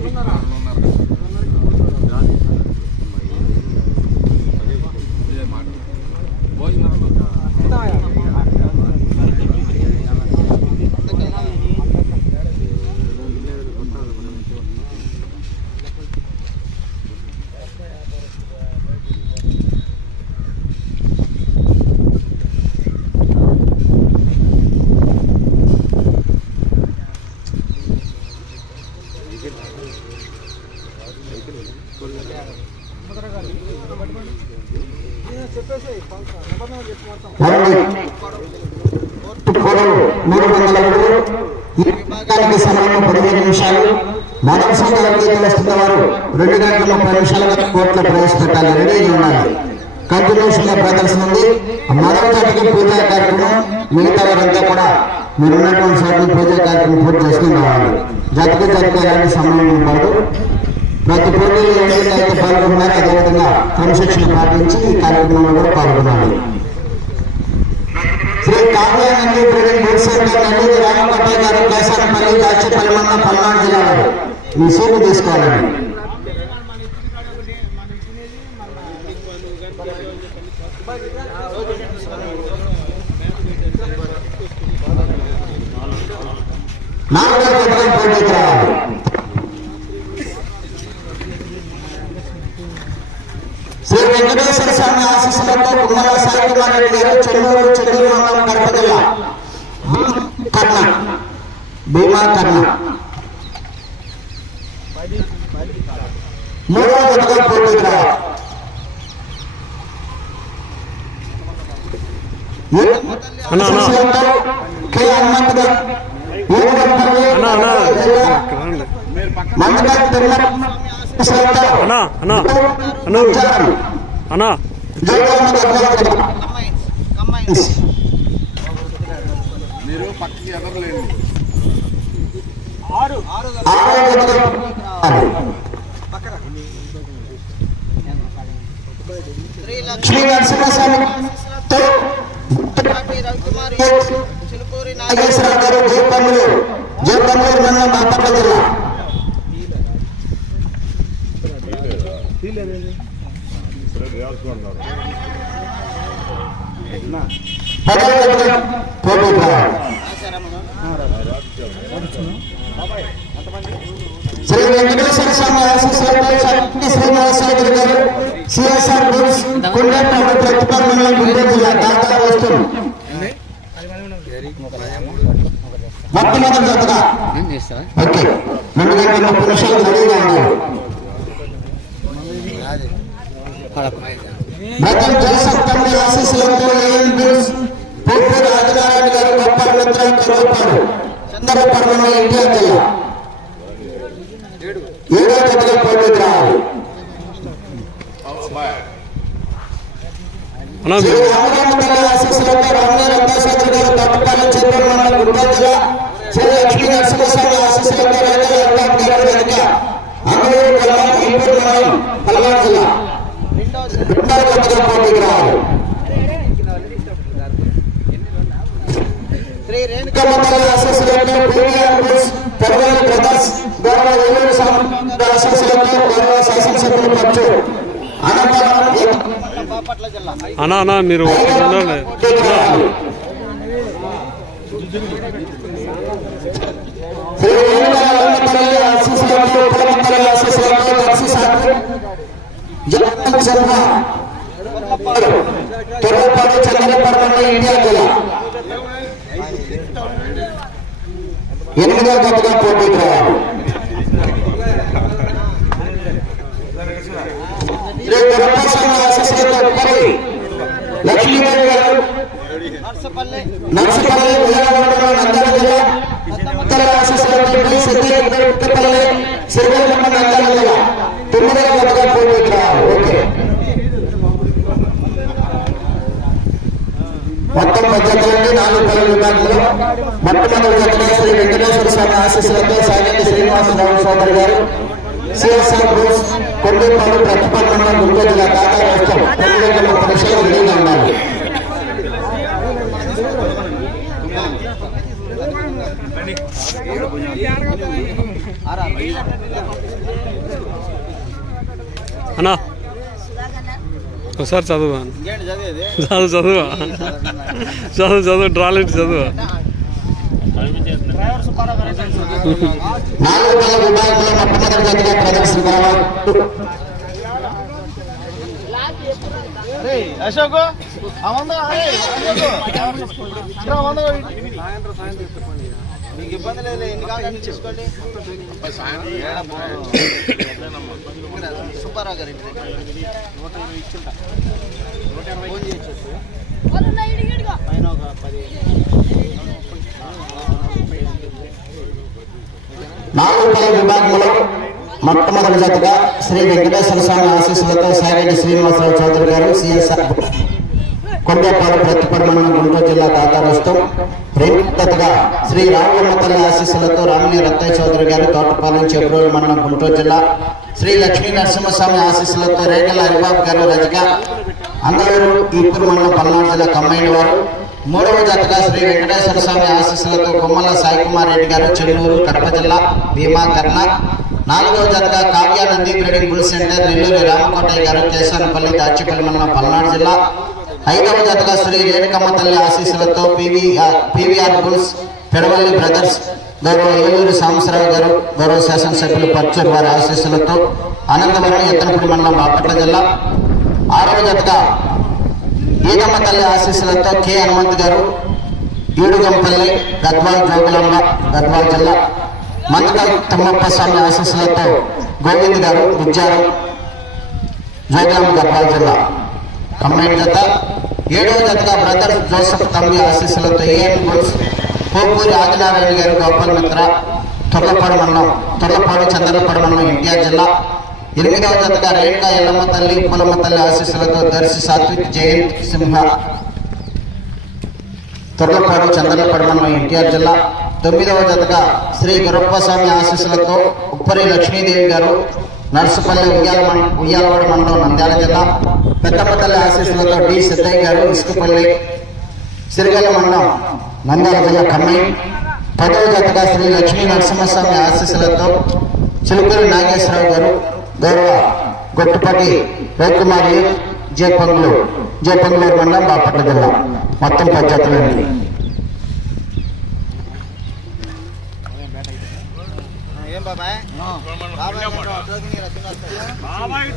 우리나라. మూడు వందల అడుగులు ఈ విభాగానికి సమయం పదిహేను నిమిషాలు మొదటిసారి ఎవరికైతే వస్తున్న వారు రెండు గంటల ముప్పై నిమిషాల కోర్టులో ప్రవేశపెట్టాలి రెడీగా ఉండాలి కంటిన్యూషన్గా ప్రదర్శన ఉంది మొదటి జట్టుకి పూజా కార్యక్రమం మిగతా వారంతా కూడా మీరు ఉన్నటువంటి సార్లు పూజా కార్యక్రమం పూర్తి చేసుకుని రావాలి జతకి జతకి ఎలాంటి సమయం పడదు ప్రతి పోటీలో ఎవరైతే పాల్గొన్నారో అదేవిధంగా క్రమశిక్షణ పాటించి ఈ కార్యక్రమంలో కూడా పాల్గొనాలి. శ్రీ కావ్యానంది ప్రవీణ్ బుక్ సెంటర్ నెల్లూరు రామకప్పయ్య గారు కేసారపల్లి దాచేపల్లి మండలం పల్నాడు జిల్లా వారు మీ సీటు తీసుకోవాలండి నాలుగో పథకం పోటీకి రావాలి శ్రీ వెంకటేశ్వర స్వామి ఆశీస్సులతో కుమ్మల సాయి కుమార్ రెడ్డి గారు చెన్నూరు చెన్నూరు మండలం కడప జిల్లా కర్ణ భీమా కర్ణ మూడవ పథకం పోటీకి రావాలి అన్నా, అన్నా. ఆశీస్సులతో కె హనుమంత్ గారు అన్నా, అన్నా. అన్నా అన్నా అన్నా ఉచ్చారణ. అన్నా జగన్మోహన్ రెడ్డి గారు మీరు పక్కకి ఎదరలేండి శ్రీ నరసింహస్వామి చిలుకూరి నాగేశ్వరరావు గారు జయపల్లి జయపల్లి మండలం బాపట్ల జిల్లా పదవ రావాలి. శ్రీ వెంకటేశ్వర స్వామి శ్రీనివాసరావు గారు సిఎస్ఆర్ మండలం గుంటూరు జిల్లా దాతా మొట్టమొదటి జతగా. ఓకే. రెండు గంటల ముప్పై నిమిషాలు రెడీగా ఉన్నారు. మొత్తం జోసఫ్ తండ్రి ఆశీస్సులతో పూర్తి గారు గొప్ప మిత్రం కరువుపాడు చంద్రపర్వం జిల్లా ఏడో జతగా పోటీకి రావాలి అన్నా శ్రీ రామరామ తల్లి ఆశీస్సులతో రమణ రత్నశేఖర్ గారు తప్పపల్లి చిత్తూరు మండలం గుంటూరు జిల్లా శ్రీ లక్ష్మీ నరసింహస్వామి ఆశీస్సులతో రైతుల ఏర్పాటు గారు వెనుక అంగళూరు మండలం ఇంపూరు మండలం పల్నాడు జిల్లా రెండవ జతగా పోటీకి రావాలి శ్రీ రేణుక కమ్మతల్లి ఆశీస్సులతో పీవీఆర్ బుల్స్ పెరవల్లి బ్రదర్స్ గౌరవ ఏలూరు సాంబ ఆశీస్సులతో గౌరవ శాసనసభ్యులు పచ్చు అనంతరం బాపట్ల జిల్లా అన్నా అన్నా మీరు ఒకటి ఉండండి పోటీకి రావాలి శ్రీ రేణుకాతల్లి ఆశీస్సులతో పరమతల్లి ఆశీస్సులతో దర్శి సాధు జగన్ శర్మ తొర్రపాటి చంద్రపర్వంలో ఇండియా జిల్లా ఎనిమిదవ గతగా పోటీకి రావాలి శ్రీ ధర్మస్వామి ఆశీస్సులతో ఉప్పరి లక్ష్మీదేవి గారు నర్సపల్లి నర్సపల్లి ఉయ్యాలవాడలో నంద్యాల జిల్లా ఉత్తర ఆశీస్సులతో డి సత్యనారాయణ ఉత్తపల్లి సిరివెల్లమ్మ నంద్యాల జిల్లా తొమ్మిదవ గతగా పోటీకి రావాలి ఓకే మొత్తం పద్దెనిమిది నాలుగు పది విభాగంలో మొట్టమొదటి జతగా శ్రీ వెంకటేశ్వర స్వామి ఆశీస్సులతో సాగంటి శ్రీనివాసరావు సోదరి గారు సిఎస్ఆర్ బోస్ కొండపాడు ప్రతిపాదన గుంటూరు జిల్లా దాకా రాష్ట్రం తొమ్మిది వందల ముప్పై నిమిషాలు రెడీగా ఉండాలి అన్నా. ఒకసారి చదువు అన్న. ఇంకేంటి చదివేది చదువు? చదువు చదువు చదువు డ్రాలెట్ చదువు? అశోక్ ఆ వంద ఏయ్, అశోక్. మీకు ఇబ్బంది లేదు ఎన్ని కావాలి. ఇక్కడ సుబ్బారావు గారు ఇంటి దగ్గర. ఫోన్ చేయొచ్చు. పైన ఒక పది నాలుగు వేల విభాగంలో మొట్టమొదటి జతగా శ్రీ వెంకటేశ్వర స్వామి ఆశీస్సులతో సాయిరెడ్డి శ్రీనివాసరావు చౌదరి గారు సిఎస్ఆర్ కొండపాడు ప్రతిపడి మండలం గుంటూరు జిల్లా దాతారస్తూ రెండు శ్రీ రామలమ్మ తల్లి ఆశీస్సులతో రామిని రత్తయ్య చౌదరి గారు తోటపాలెం చెబ్రోలు మండలం గుంటూరు జిల్లా శ్రీ లక్ష్మీ నరసింహస్వామి ఆశీస్సులతో రేగల హరిబాబు గారు రజక అందరూ ఇప్పుడు మండలం పల్నాడు జిల్లా కమ్మైన వారు. మూడవ జతగా శ్రీ వెంకటేశ్వర స్వామి ఆశీస్సులతో కొమ్మల సాయి కుమార్ రెడ్డి గారు చెన్నూరు కడప జిల్లా భీమా కర్ణ. నాలుగవ జతగా Kavyanandi breeding bull centre Nellore Ramakotayya garu Kesanapalli Dachipalli మండలం పల్నాడు జిల్లా ఐదవ జతగా శ్రీ రేణుకమ్మ తల్లి ఆశీస్సులతో పివిఆర్ పివిఆర్ గుల్స్ పెడవల్లి బ్రదర్స్ గౌరవ ఏలూరు సాంబశివరావు గారు గౌరవ శాసనసభ్యులు పర్చూరు వారి ఆశీస్సులతో అనంతపురం ఎత్తనపూడి మండలం బాపట్ల జిల్లా. ఆరవ జతగా ఈదమ్మ తల్లి ఆశీస్సులతో కె హనుమంత్ గారు ఈడుగంపల్లి గద్వాల్ జోగులాంబ గద్వాల్ జిల్లా. మందకల్ తమ్మప్ప స్వామి ఆశీస్సులతో గోవింద్ గారు విద్యారం జోగులమ్మ గద్వాల్ జిల్లా. కంబైన్ జత. ఏడవ జతగా బ్రదర్ జోసఫ్ తమ్మి ఆశీస్సులతో ఏఎన్ గోల్స్ పోపూరి ఆదినారాయణ గారు గోపాల్ మిత్ర తొర్లపాడు మండలం తొర్లపాడు చంద్రపాడు మండలం జిల్లా. ఎనిమిదవ జతగా రేణుగా ఎల్లమ్మ తల్లి పులమ్మ తల్లి ఆశీస్సులతో దర్శి సాత్విక్ జయంత్ సింహ. తొర్లపాడు చంద్రపాడు మండలం ఎన్టీఆర్ జిల్లా. తొమ్మిదవ జతగా శ్రీ గురప్పస్వామి ఆశీస్సులతో ఉప్పరి లక్ష్మీదేవి గారు నర్సుపల్లి ఉయ్యాల ఉయ్యాలవాడ మండలం నంద్యాల జిల్లా. పెద్దపల్లి ఆశీస్సులతో డి. సిద్ధయ్య గారు ఇసుకపల్లి సిరిగల్ల మండలం నంద్యాల జిల్లా కమ్మై పదవ జతగా శ్రీ లక్ష్మీ నరసింహస్వామి ఆశీస్సులతో చిలుకూరి నాగేశ్వరరావు గారు గౌరవ గొట్టుపటి రవికుమారి జే పంగులూరు జే పంగులూరు మండలం బాపట్ల జిల్లా. మొత్తం పద్ధతులండి ఏం బాబాయ్? బాబాయ్.